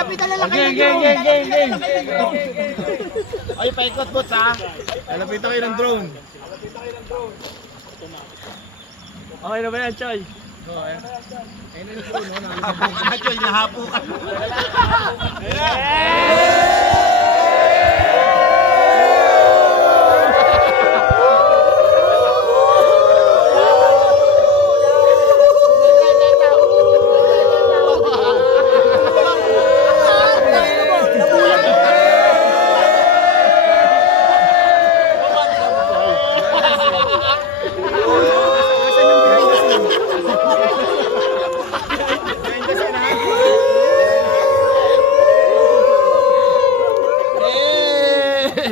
Lalapitan na lang kayo. Game. Ay, paikot bots ha. Lalapitan kayo ng drone. Okay na ba yan, Choy? Choy, nahapo ka.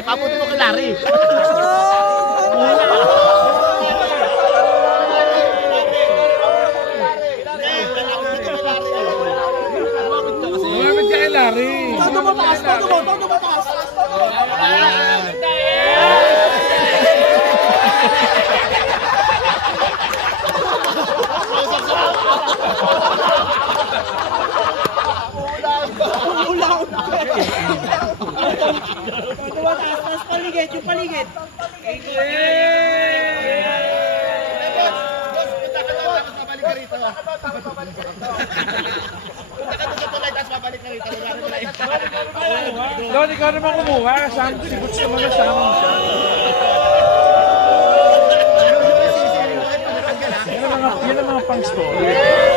Papunta mo kay Larry. Lumapit ka kay Larry. Todo mataas. Taas paligid, yung paligid. Don, ikaw naman kumuha. Si Butch naman kasama mo siya. Yan ang mga pang-store.